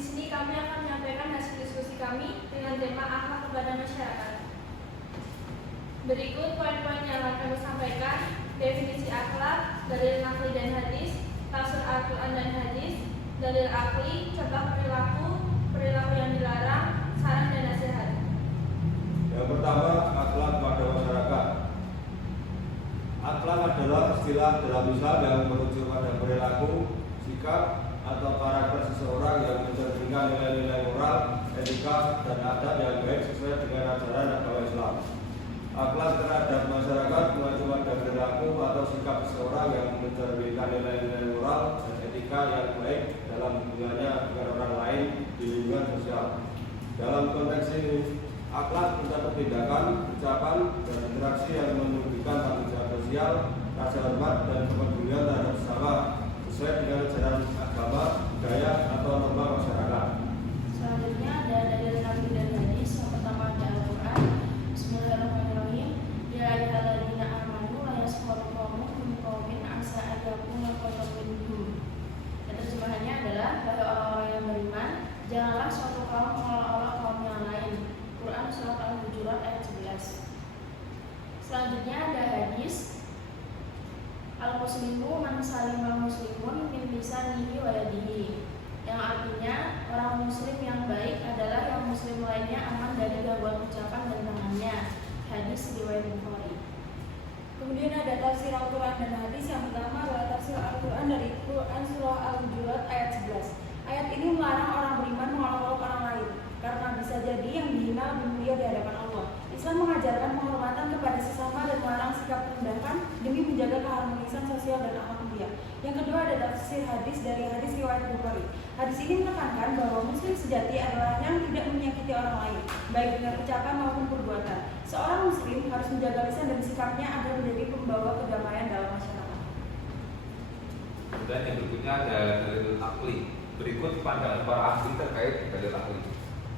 Di sini kami akan menyampaikan hasil diskusi kami dengan tema akhlak kepada masyarakat. Berikut poin-poin yang akan kami sampaikan: definisi akhlak, dalil naqli dan hadis, tafsir Al-Quran dan hadis, dalil akli, contoh perilaku, perilaku yang dilarang, saran dan nasihat. Yang pertama, akhlak pada masyarakat. Akhlak adalah istilah dalam Islam yang merujuk pada perilaku, sikap, atau karakter seseorang yang mencerminkan nilai-nilai moral, etika, dan adat yang baik sesuai dengan ajaran agama Islam. Akhlak terhadap masyarakat mengacu pada perilaku atau sikap seseorang yang mencerminkan nilai-nilai moral dan etika yang baik dalam hubungannya dengan orang lain di lingkungan sosial. Dalam konteks ini, akhlak mencakup tindakan, ucapan, dan interaksi yang menunjukkan tanggung jawab sosial, rasa hormat, dan kepedulian terhadap sesama sesuai dengan ajaran agama, budaya, atau norma masyarakat. Selanjutnya ada dalil naqli dan hadis. Yang pertama ada Al-Quran. Bismillahirrahmanirrahim. Ya ayyuhalladzina amanu la yaskhuru qaumun min qaumin asa an yakunu khairan minhum. Dan terjemahannya adalah, wahai orang-orang yang beriman, janganlah suatu kaum mengolah-olah kaum yang lain. Quran surat Al-Hujurat ayat 11. Selanjutnya ada hadis. Al-muslimu man salimal muslimun min lisanihi wa yadihi, yang artinya orang muslim yang baik adalah yang muslim lainnya aman dari gangguan ucapan dan tangannya. Hadis riwayat Bukhari. Kemudian ada tafsir Al-Quran dan hadis. Yang pertama adalah tafsir Al-Quran dari Quran surah Al-Hujurat ayat 11. Ayat ini melarang orang beriman mengolok-olok orang lain, karena bisa jadi yang dihina lebih mulia di hadapan Allah. Islam mengajarkan penghormatan kepada sesama dan melarang sikap merendahkan demi menjaga keharmonisan sosial dan akhlak mulia. Yang kedua ada tafsir hadis dari hadis riwayat Bukhari. Hadis ini menekankan bahwa muslim sejati adalah yang tidak menyakiti orang lain, baik dengan ucapan maupun perbuatan. Seorang muslim harus menjaga lisan dan sikapnya agar menjadi pembawa kedamaian dalam masyarakat. Dan yang berikutnya ada dalil akli. Berikut pandangan para ahli terkait dalil akli.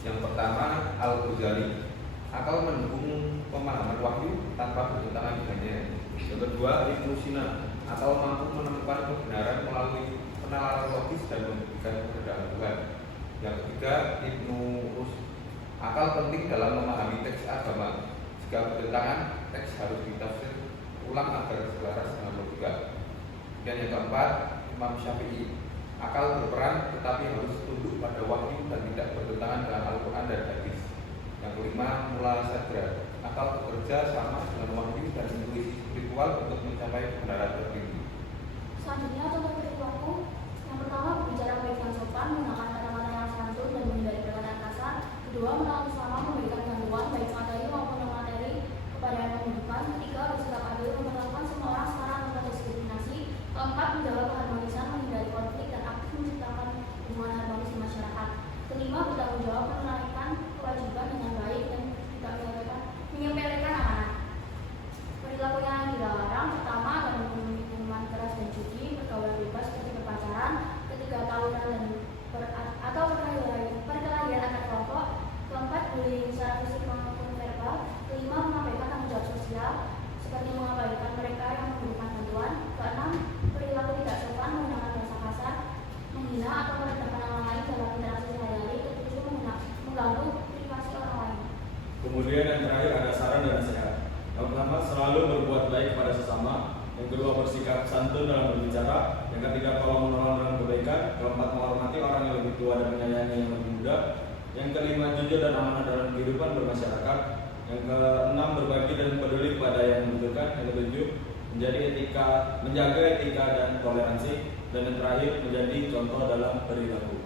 Yang pertama, Al-Ghazali, akal mendukung pemahaman wahyu tanpa bertentangan dengannya. Yang kedua, Ibnu Sina, atau mampu menemukan kebenaran melalui penalaran logis dan membuktikan keberadaan Tuhan. Yang ketiga, Ibnu Rushd, akal penting dalam memahami teks agama. Jika bertentangan, teks harus ditafsir ulang agar selaras dengan logika. Dan yang keempat, Imam Syafi'i, akal berperan tetapi harus tunduk pada wahyu dan tidak bertentangan dengan Al-Quran dan hadis. Yang kelima, Mula Sadra, akal bekerja sama dengan wahyu dan intuisi spiritual untuk mencapai kebenaran tertinggi. Selanjutnya contoh perilaku. Yang pertama, berbicara baik dan sopan, menggunakan kata-kata yang santun dan menghindari perkataan kasar. Kedua, menolong sesama, memberikan bantuan baik materi maupun non materi kepada yang membutuhkan. Ketiga, bersikap adil, memperlakukan semua orang setara tanpa diskriminasi. Keempat, menjaga keharmonisan, menghindari konflik dan aktif menciptakan hubungan harmonis di masyarakat. Kelima, bertanggung jawab, menunaikan kewajiban dengan baik dan tidak menyepelekan amanah. Perilaku yang dilarang pertama adalah memenuhi minuman keras dan judi, pergaulan bebas seperti berpacaran. Ketiga, tawuran dan atau perkelahian antar kelompok. Keempat, bullying secara fisik maupun verbal. Kelima, mengabaikan tanggung jawab sosial seperti mengabaikan mereka yang membutuhkan bantuan. Keenam, perilaku tidak sopan, menggunakan bahasa kasar, menghina atau merendahkan orang lain dalam interaksi sehari-hari. Ketujuh, mengganggu privasi orang lain. Kemudian yang terakhir ada saran dan nasihat. Yang pertama, selalu berbuat baik kepada sesama. Yang kedua, bersikap santun dalam berbicara. Yang ketiga, tolong menolong dalam kebaikan. Keempat, menghormati orang yang lebih tua dan menyayangi yang lebih muda. Yang kelima, jujur dan amanah dalam kehidupan bermasyarakat. Yang keenam, berbagi dan peduli kepada yang membutuhkan. Yang ketujuh, menjaga etika dan toleransi. Dan yang terakhir, menjadi contoh dalam perilaku.